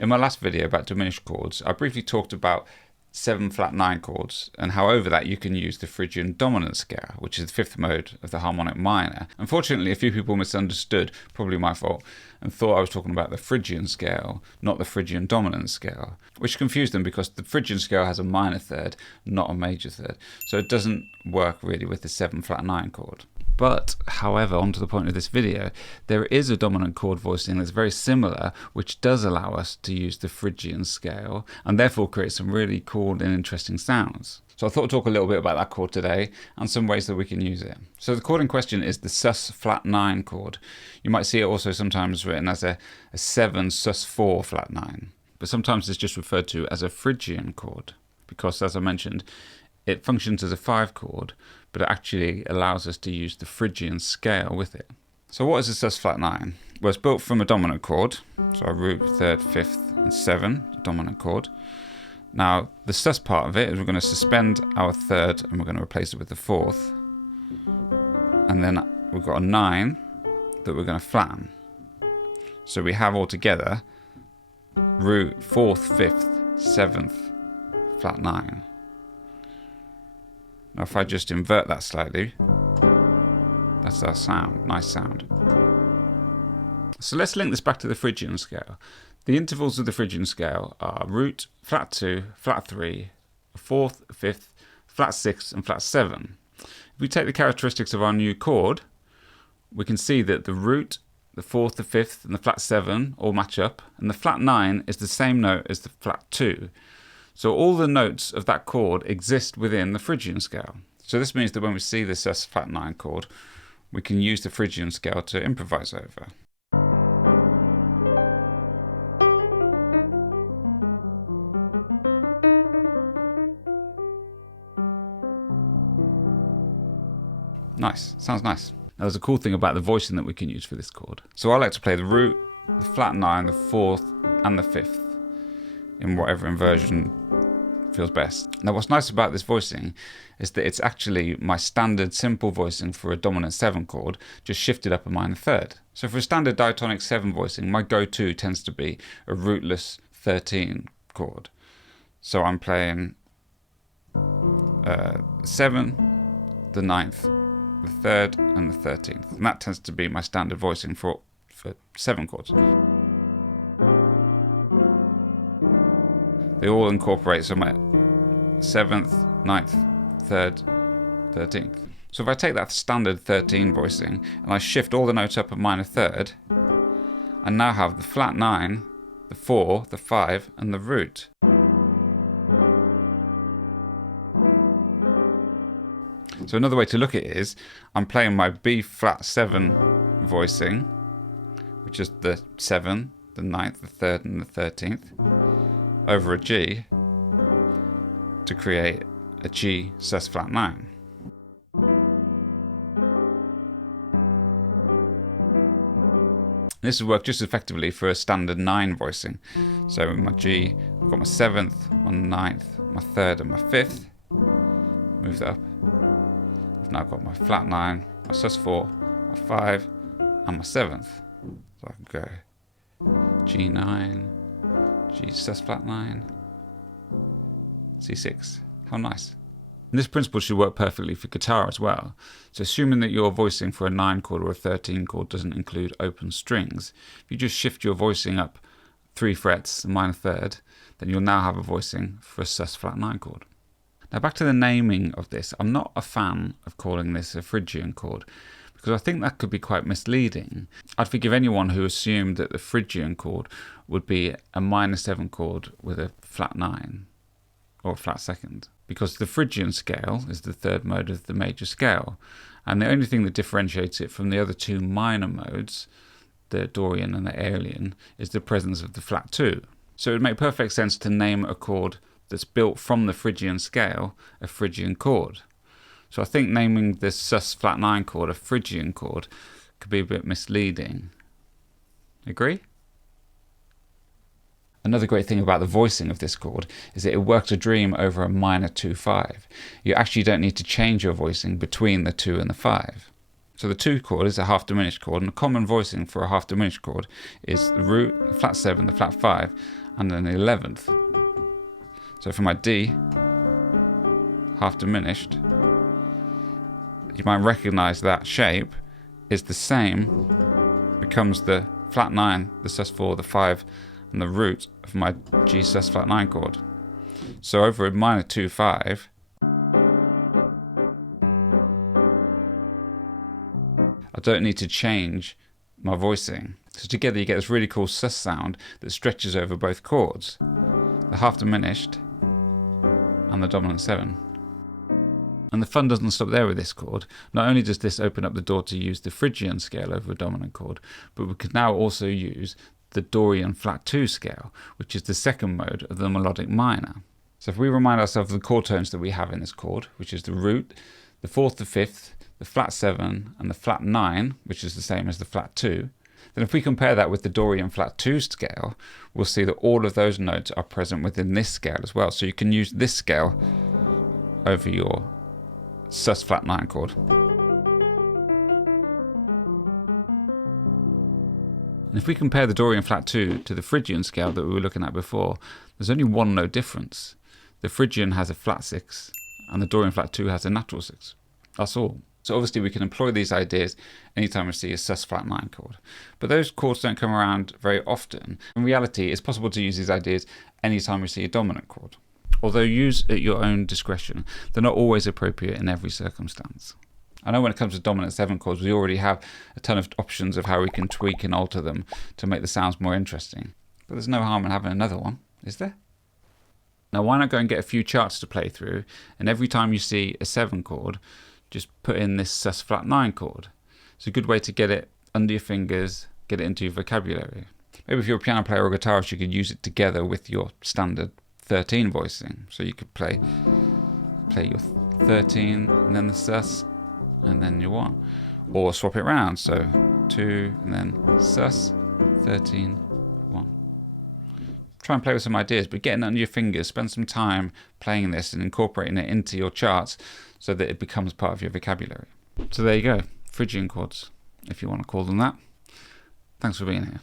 In my last video about diminished chords, I briefly talked about 7/9 chords and how over that you can use the Phrygian dominant scale, which is the fifth mode of the harmonic minor. Unfortunately, a few people misunderstood, probably my fault, and thought I was talking about the Phrygian scale, not the Phrygian dominant scale, which confused them because the Phrygian scale has a minor third, not a major third, so it doesn't work really with the 7/9 chord. But, however, on to the point of this video, there is a dominant chord voicing that's very similar, which does allow us to use the Phrygian scale, and therefore create some really cool and interesting sounds. So I thought I'd talk a little bit about that chord today, and some ways that we can use it. So the chord in question is the sus/9 chord. You might see it also sometimes written as a 7sus4/9, but sometimes it's just referred to as a Phrygian chord, because, as I mentioned, it functions as a 5 chord, but it actually allows us to use the Phrygian scale with it. So what is a sus/9? Well, it's built from a dominant chord, so a root, third, fifth, and 7, dominant chord. Now, the sus part of it is we're going to suspend our third and we're going to replace it with the fourth. And then we've got a 9 that we're going to flatten. So we have altogether root, fourth, fifth, seventh, flat 9. Now if I just invert that slightly, that's our sound, nice sound. So let's link this back to the Phrygian scale. The intervals of the Phrygian scale are root, flat 2, flat 3, fourth, fifth, flat 6 and flat 7. If we take the characteristics of our new chord, we can see that the root, the fourth, the fifth and the flat 7 all match up, and the flat 9 is the same note as the flat 2. So all the notes of that chord exist within the Phrygian scale. So this means that when we see this sus/9 chord, we can use the Phrygian scale to improvise over. Nice, sounds nice. Now there's a cool thing about the voicing that we can use for this chord. So I like to play the root, the flat 9, the fourth and the fifth in whatever inversion feels best. Now what's nice about this voicing is that it's actually my standard simple voicing for a dominant 7 chord, just shifted up a minor third. So for a standard diatonic 7 voicing, my go-to tends to be a rootless 13 chord. So I'm playing 7, the 9th, the 3rd and the 13th. And that tends to be my standard voicing for 7 chords. They all incorporate, so my 7th, 9th, 3rd, 13th. So if I take that standard 13 voicing and I shift all the notes up a minor third, I now have the flat 9, the 4, the 5 and the root. So another way to look at it is, I'm playing my B flat 7 voicing, which is the 7, the 9th, the 3rd and the 13th, over a G to create a G sus/9. This will work just as effectively for a standard 9 voicing. So in my G, I've got my 7th, my 9th, my 3rd and my 5th. Move that up. I've now got my flat 9, my sus4, my 5 and my 7th. So I can go G9, G sus/9, C6. How nice. And this principle should work perfectly for guitar as well. So assuming that your voicing for a 9 chord or a 13 chord doesn't include open strings, if you just shift your voicing up 3 frets, a minor third, then you'll now have a voicing for a sus/9 chord. Now back to the naming of this, I'm not a fan of calling this a Phrygian chord, because I think that could be quite misleading. I'd forgive anyone who assumed that the Phrygian chord would be a minor 7 chord with a flat 9 or a flat second, because the Phrygian scale is the 3rd mode of the major scale, and the only thing that differentiates it from the other 2 minor modes, the Dorian and the Aeolian, is the presence of the flat 2. So it would make perfect sense to name a chord that's built from the Phrygian scale a Phrygian chord. So I think naming this sus/9 chord a Phrygian chord could be a bit misleading. Agree? Another great thing about the voicing of this chord is that it works a dream over a minor 2/5. You actually don't need to change your voicing between the 2 and the 5. So the 2 chord is a half diminished chord, and a common voicing for a half diminished chord is the root, the flat 7, the flat 5, and then the 11th. So for my D, half diminished, you might recognize that shape is the same, becomes the flat 9, the sus4, the 5, and the root of my G sus flat 9 chord. So over a minor 2, 5, I don't need to change my voicing. So together you get this really cool sus sound that stretches over both chords, the half diminished and the dominant 7. And the fun doesn't stop there with this chord. Not only does this open up the door to use the Phrygian scale over a dominant chord, but we can now also use the Dorian flat 2 scale, which is the second mode of the melodic minor. So if we remind ourselves of the chord tones that we have in this chord, which is the root, the 4th to 5th, the flat 7, and the flat 9, which is the same as the flat 2, then if we compare that with the Dorian flat 2 scale, we'll see that all of those notes are present within this scale as well. So you can use this scale over your sus flat 9 chord. And if we compare the Dorian flat 2 to the Phrygian scale that we were looking at before, there's only one note difference. The Phrygian has a flat 6 and the Dorian flat 2 has a natural 6. That's all. So obviously we can employ these ideas anytime we see a sus flat 9 chord. But those chords don't come around very often. In reality, it's possible to use these ideas anytime we see a dominant chord. Although used at your own discretion, they're not always appropriate in every circumstance. I know when it comes to dominant 7 chords, we already have a ton of options of how we can tweak and alter them to make the sounds more interesting. But there's no harm in having another one, is there? Now why not go and get a few charts to play through, and every time you see a 7 chord, just put in this sus flat 9 chord. It's a good way to get it under your fingers, get it into your vocabulary. Maybe if you're a piano player or a guitarist, you could use it together with your standard 13 voicing. So you could play your 13 and then the sus and then your 1. Or swap it around, so 2 and then sus, 13, 1. Try and play with some ideas, but getting it under your fingers, spend some time playing this and incorporating it into your charts so that it becomes part of your vocabulary. So there you go, Phrygian chords, if you want to call them that. Thanks for being here.